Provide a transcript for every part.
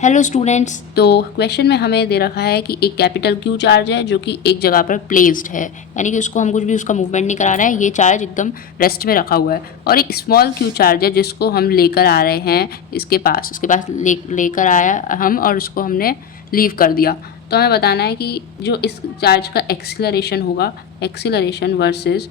Hello students, तो question में हमें दे रखा है कि एक कैपिटल क्यू चार्ज है जो कि एक जगह पर प्लेस्ड है, यानी कि उसको हम कुछ भी उसका मूवमेंट नहीं करा रहे हैं, ये चार्ज एकदम रेस्ट में रखा हुआ है। और एक स्मॉल क्यू चार्ज है जिसको हम लेकर आ रहे हैं इसके पास लेकर आया हम और उसको हमने लीव कर दिया। तो हमें बताना है कि जो इस चार्ज का एक्सीलरेशन होगा, एक्सीलरेशन वर्सेस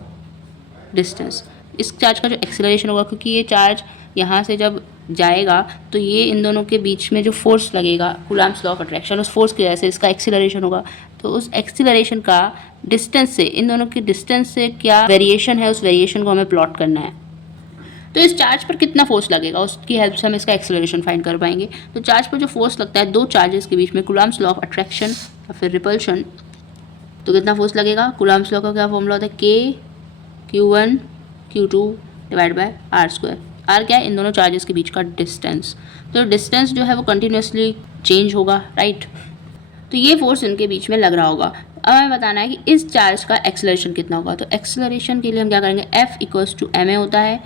डिस्टेंस। इस चार्ज का जो एक्सीलरेशन होगा, क्योंकि ये चार्ज यहाँ से जब जाएगा तो ये इन दोनों के बीच में जो फोर्स लगेगा, कूलम्ब्स लॉ ऑफ अट्रैक्शन, उस फोर्स की वजह से इसका एक्सीलरेशन होगा। तो उस एक्सीलरेशन का डिस्टेंस से, इन दोनों की डिस्टेंस से क्या वेरिएशन है, उस वेरिएशन को हमें प्लॉट करना है। तो इस चार्ज पर कितना फोर्स लगेगा, उसकी हेल्प से हम इसका एक्सीलरेशन फाइंड कर पाएंगे। तो चार्ज पर जो फोर्स लगता है दो चार्जेस के बीच में, कूलम्ब्स लॉ ऑफ अट्रैक्शन या फिर रिपल्शन, तो कितना फोर्स लगेगा। कूलम्ब्स लॉ का क्या फॉर्मूला होता है, Q1 Q2 divide by R²। R क्या है, इन दोनों चार्जेस के बीच का डिस्टेंस। तो डिस्टेंस जो है वो कंटिन्यूसली चेंज होगा, राइट। तो ये फोर्स इनके बीच में लग रहा होगा। अब हमें बताना है कि इस चार्ज का एक्सेलरेशन कितना होगा। तो एक्सेलरेशन के लिए हम क्या करेंगे, F = ma होता है,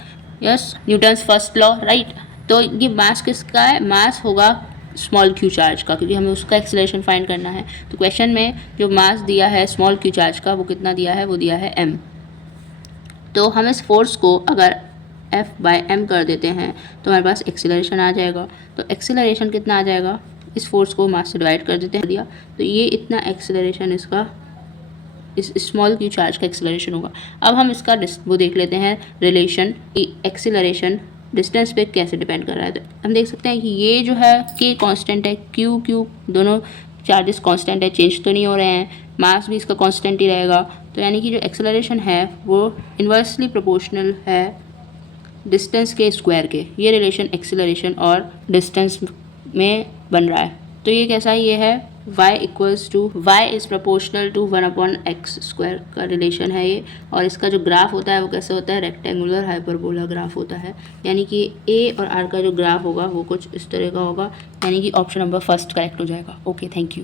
yes, Newton's first law, right. तो ये मास किसका है, मास होगा स्मॉल क्यू चार्ज का, क्योंकि हमें उसका एक्सेलरेशन फाइंड करना है। तो क्वेश्चन में जो मास दिया है स्मॉल क्यू चार्ज का, वो कितना दिया है, वो दिया है m। तो हम इस फोर्स को अगर F/m कर देते हैं तो हमारे पास एक्सीलरेशन आ जाएगा। तो एक्सीलरेशन कितना आ जाएगा, इस फोर्स को मास से डिवाइड कर देते हैं दिया, तो ये इतना एक्सीलरेशन इसका, इस स्मॉल क्यू चार्ज का एक्सीलरेशन होगा। अब हम इसका वो देख लेते हैं रिलेशन, एक्सीलरेशन डिस्टेंस पे कैसे डिपेंड कर रहा है। तो हम देख सकते हैं कि ये जो है k कांस्टेंट है, Q दोनों चार्जेस कांस्टेंट है, चेंज तो नहीं हो रहे हैं, मास भी इसका कांस्टेंट ही रहेगा। तो यानी कि जो एक्सेलरेशन है वो इन्वर्सली प्रोपोर्शनल है डिस्टेंस के स्क्वायर के। ये रिलेशन एक्सेलरेशन और डिस्टेंस में बन रहा है। तो ये कैसा है, ये है y is proportional to 1/x² का रिलेशन है ये। और इसका जो ग्राफ होता है वो कैसे होता है, रेक्टेंगुलर हाइपरबोला ग्राफ होता है। यानी कि a और r का जो ग्राफ होगा वो कुछ इस तरह का होगा। यानी कि ऑप्शन नंबर फर्स्ट करेक्ट हो जाएगा। Okay, thank you.